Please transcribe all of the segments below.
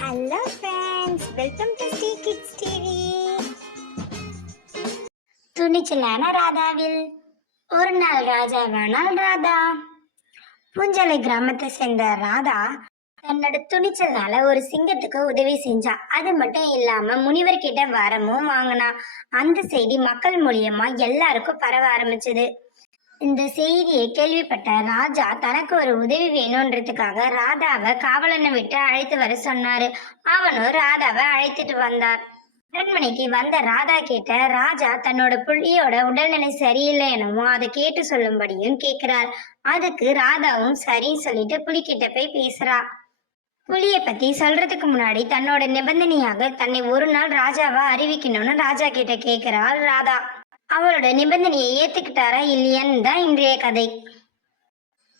Hello friends, welcome to Sri kids TV. துணிச்சலான ராதாவில் ஒரு நாள் ராஜாவானால் ராதா. பூஞ்சலை கிராமத்தை சேர்ந்த ராதா தன்னோட துணிச்சலால ஒரு சிங்கத்துக்கு உதவி செஞ்சா. அது மட்டும் இல்லாம முனிவர்கிட்ட வரமும் வாங்கினா. அந்த செய்தி மக்கள் மூலியமா எல்லாருக்கும் பரவ ஆரம்பிச்சது. இந்த செய்தியை கேள்விப்பட்ட ராஜா தனக்கு ஒரு உதவி வேணும்ன்றதுக்காக ராதாவை காவலனை விட்டு அழைத்து வர சொன்னாரு. அவனும் ராதாவை அழைத்துட்டு வந்தார். அரண்மனைக்கு வந்த ராதா கேட்ட ராஜா தன்னோட புள்ளியோட உடல்நிலை சரியில்லை எனவும் அதை கேட்டு சொல்லும்படியும் கேட்கிறார். அதுக்கு ராதாவும் சரின்னு சொல்லிட்டு புலிகிட்ட போய் பேசுறா. புலிய பத்தி சொல்றதுக்கு முன்னாடி தன்னோட நிபந்தனையாக தன்னை ஒரு நாள் ராஜாவா அறிவிக்கணும்னு ராஜா கிட்ட கேட்கிறாள் ராதா. அவளோட நிபந்தனையை ஏத்துக்கிட்டாரா இல்லையான்னு தான் இன்றைய கதை.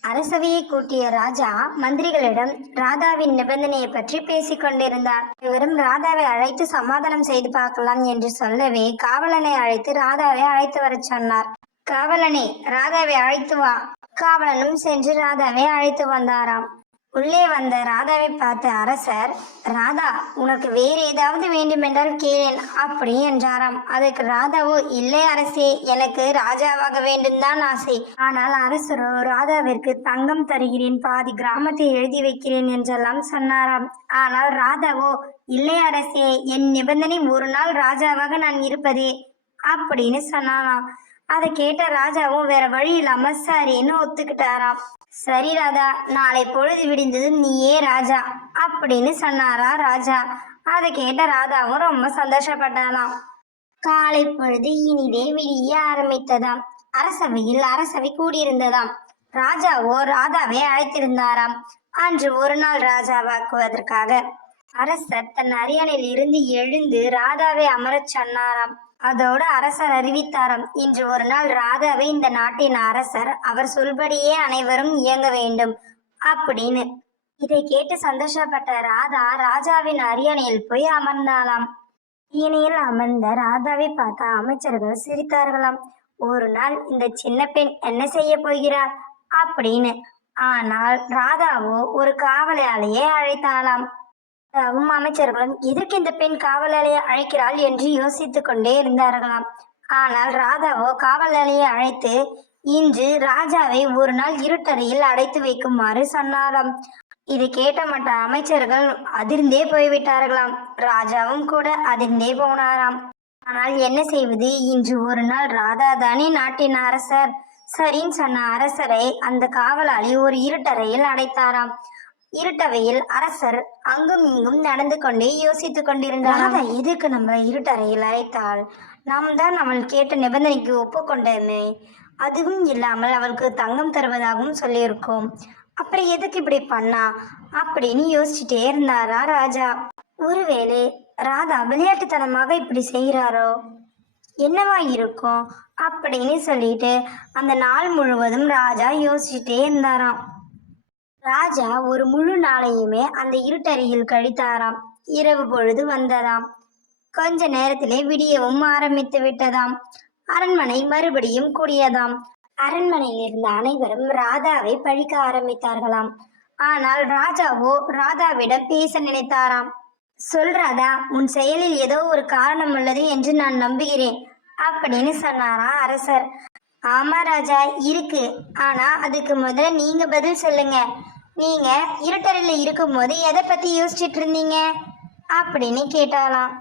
அரசவையை கூட்டிய ராஜா மந்திரிகளிடம் ராதாவின் நிபந்தனையை பற்றி பேசிக் கொண்டிருந்தார். இவரும் ராதாவை அழைத்து சமாதானம் செய்து பார்க்கலாம் என்று சொல்லவே காவலனை அழைத்து ராதாவை அழைத்து வர சொன்னார். காவலனே, ராதாவை அழைத்து வா. காவலனும் சென்று ராதாவை அழைத்து வந்தாராம். உள்ளே வந்த ராதாவை பார்த்த அரசர், ராதா, உனக்கு வேறு ஏதாவது வேண்டுமென்றால் கேளேன் அப்படி என்றாராம். அதுக்கு ராதாவோ, இல்லை அரசே, எனக்கு ராஜாவாக வேண்டும் தான் ஆசை. ஆனால் அரசரோ ராதாவிற்கு தங்கம் தருகிறேன், பாதி கிராமத்தை எழுதி வைக்கிறேன் என்றெல்லாம் சொன்னாராம். ஆனால் ராதாவோ, இல்லை அரசே, என் நிபந்தனை ஒரு நாள் ராஜாவாக நான் இருப்பதே அப்படின்னு சொன்னாராம். அதை கேட்ட ராஜாவும் வேற வழி இல்லாம சரின்னு ஒத்துக்கிட்டாராம். சரி ராதா, நாளை பொழுது விடிந்ததும் நீயே ராஜா அப்படின்னு சொன்னாரா ராஜா. அதை கேட்ட ராதாவும் ரொம்ப சந்தோஷப்பட்டாராம். காலை பொழுது இனிதே விடிய ஆரம்பித்ததாம். அரசவையில் அரசவை கூடியிருந்ததாம். ராஜாவோ ராதாவை அழைத்திருந்தாராம். அன்று ஒரு நாள் ராஜாவாக்குவதற்காக அரசர் தன் அரியணையில் இருந்து எழுந்து ராதாவை அமரச் சொன்னாராம். அதோடு அரசர் அறிவித்தாராம், இன்று ஒரு நாள் ராதாவை இந்த நாட்டின் அரசர் அவர் சொல்படியே அனைவரும் இயங்க வேண்டும் அப்படின்னு. இதை கேட்டு சந்தோஷப்பட்ட ராதா ராஜாவின் அரியணையில் போய் அமர்ந்தாளாம். அரியணையில் அமர்ந்த ராதாவை பார்த்த அமைச்சர்கள் சிரித்தார்களாம். ஒரு நாள் இந்த சின்ன பெண் என்ன செய்ய போகிறார் அப்படின்னு. ஆனால் ராதாவோ ஒரு காவலாளியை அழைத்தாளாம். அமைச்சர்களும் எதற்கு இந்த பெண் காவலாளியை அழைக்கிறாள் என்று யோசித்துக் கொண்டே இருந்தார்களாம். ஆனால் ராதாவோ காவலாளியை அழைத்து இன்று ராஜாவை ஒரு நாள் இருட்டறையில் அடைத்து வைக்குமாறு சொன்னாராம். இது கேட்ட மற்ற அமைச்சர்கள் அதிர்ந்தே போய்விட்டார்களாம். ராஜாவும் கூட அதிர்ந்தே போனாராம். ஆனால் என்ன செய்வது, இன்று ஒரு நாள் ராதா தானே நாட்டின் அரசர். சரின்னு சொன்ன அரசரை அந்த காவலாளி ஒரு இருட்டறையில் அடைத்தாராம். இருட்டவையில் அரசர் அங்கும் இங்கும் நடந்து கொண்டே யோசித்துக் கொண்டிருந்தார். எதுக்கு நம்ம இருட்டறையில் அழைத்தாள்? நாம் தான் அவள் கேட்ட நிபந்தனைக்கு ஒப்புக்கொண்டோமே. அதுவும் இல்லாமல் அவளுக்கு தங்கம் தருவதாகவும் சொல்லியிருக்கோம். அப்புறம் எதுக்கு இப்படி பண்ணா அப்படின்னு யோசிச்சுட்டே இருந்தாரா ராஜா. ஒருவேளை ராதா விளையாட்டுத்தனமாக இப்படி செய்கிறாரோ, என்னவா இருக்கும் அப்படின்னு சொல்லிட்டு அந்த நாள் முழுவதும் ராஜா யோசிச்சுட்டே இருந்தாராம். ராஜா ஒரு முழு நாளையுமே அந்த இருட்டறையில் கழித்தாராம். இரவு பொழுது வந்ததாம். கொஞ்ச நேரத்திலே விடியவும் ஆரம்பித்து விட்டதாம். அரண்மனை மறுபடியும் கூடியதாம். அரண்மனையில் இருந்த அனைவரும் ராதாவை பழிக்க ஆரம்பித்தார்களாம். ஆனால் ராஜாவோ ராதாவிடம் பேச நினைத்தாராம். சொல் ராதா, உன் செயலில் ஏதோ ஒரு காரணம் உள்ளது என்று நான் நம்புகிறேன் அப்படின்னு சொன்னாரா அரசர். ஆமா ராஜா, இருக்கு. ஆனா அதுக்கு முதல்ல நீங்க பதில் சொல்லுங்க. நீங்க இருட்டறையில இருக்கும் போது எதை பத்தி யோசிச்சுட்டு இருந்தீங்க அப்படின்னு கேட்டாலாம்.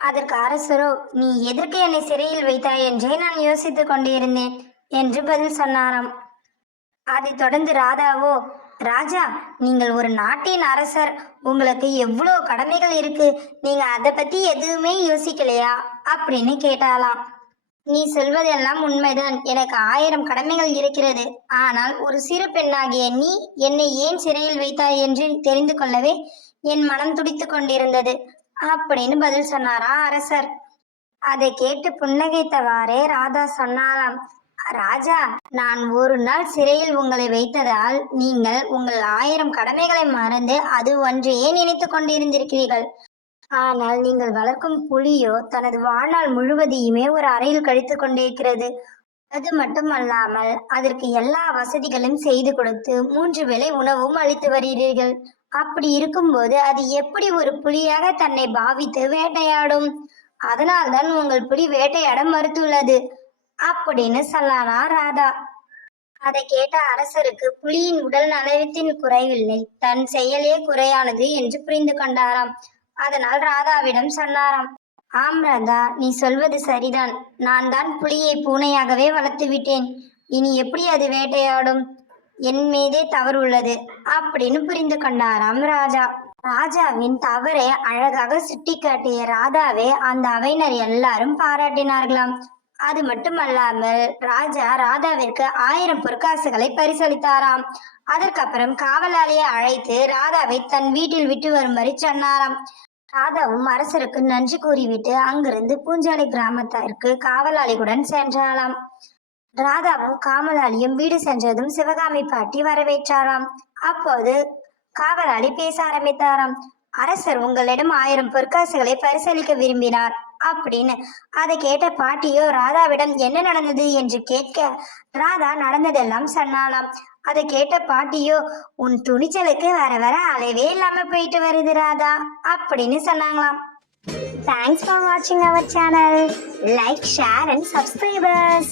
அதற்கு அரசரோ, நீ எதற்கு என்னை சிறையில் வைத்தாய் என்றே நான் யோசித்துக் கொண்டிருந்தேன் என்று பதில் சொன்னாராம். அதைத் தொடர்ந்து ராதாவோ, ராஜா, நீங்கள் ஒரு நாட்டின் அரசர், உங்களுக்கு எவ்வளோ கடமைகள் இருக்கு, நீங்க அதை பத்தி எதுவுமே யோசிக்கலையா அப்படின்னு கேட்டாலாம். நீ சொல்வதெல்லாம் உண்மைதான், எனக்கு 1000 கடமைகள் இருக்கிறது. ஆனால் ஒரு சிறு பெண்ணாகிய நீ என்னை ஏன் சிறையில் வைத்தாய் என்று தெரிந்து கொள்ளவே என் மனம் துடித்து கொண்டிருந்தது அப்படின்னு பதில் சொன்னாரா அரசர். அதை கேட்டு புன்னகைத்தவாறே ராதா சொன்னாலாம், ராஜா, நான் ஒரு நாள் சிறையில் உங்களை வைத்ததால் நீங்கள் உங்கள் 1000 கடமைகளை மறந்து அது ஒன்றையே நினைத்து கொண்டிருந்திருக்கிறீர்கள். ஆனால் நீங்கள் வளர்க்கும் புலியோ தனது வாழ்நாள் முழுவதையுமே ஒரு அறையில் கழித்து கொண்டிருக்கிறது. அது மட்டுமல்லாமல் அதற்கு எல்லா வசதிகளும் செய்து கொடுத்து 3 வேளை உணவும் அளித்து வருகிறீர்கள். அப்படி இருக்கும்போது அது எப்படி ஒரு புலியாக தன்னை பாவித்து வேட்டையாடும்? அதனால்தான் உங்கள் புலி வேட்டையாட மறுத்துள்ளது அப்படின்னு சொன்னானா ராதா. அதை கேட்ட அரசருக்கு புலியின் உடல் நலத்தின் குறைவில்லை, தன் செயலே குறையானது என்று புரிந்து கொண்டாராம். அதனால் ராதாவிடம் சொன்னாராம், ஆம் ராதா, நீ சொல்வது சரிதான். நான் தான் புலியை பூனையாகவே வளர்த்து விட்டேன். இனி எப்படி அது வேட்டையாடும்? என் மீதே தவறு உள்ளது அப்படின்னு புரிந்து கொண்டாராம் ராஜா. ராஜாவின் தவறை அழகாக சுட்டிக்காட்டிய ராதாவை அந்த அவையினர் எல்லாரும் பாராட்டினார்களாம். அது மட்டுமல்லாமல் ராஜா ராதாவிற்கு 1000 பொற்காசுகளை பரிசளித்தாராம். அதற்கப்புறம் காவலாளியை அழைத்து ராதாவை தன் வீட்டில் விட்டு வரும்படி சொன்னாராம். ராதாவும் அரசருக்கு நன்றி கூறிவிட்டு அங்கிருந்து பூஞ்சாலை கிராமத்திற்கு காவலாளியுடன் சென்றாளாம். ராதாவும் காவலாளியும் வீடு சென்றதும் சிவகாமி பாட்டி வரவேற்றாராம். அப்போது காவலாளி பேச ஆரம்பித்தாராம். அரசர் உங்களிடம் 1000 பொற்காசுகளை பரிசளிக்க விரும்பினார் அப்படின்னு. அதை கேட்ட பாட்டியோ ராதாவிடம் என்ன நடந்தது என்று கேட்க ராதா நடந்ததெல்லாம் சொன்னாலாம். அதை கேட்ட பாட்டியோ, உன் துணிச்சலுக்கு வர வர அளவே இல்லாம போயிட்டு வருது ராதா அப்படின்னு சொன்னாங்களாம். Thanks for watching our channel. Like, share and subscribe us.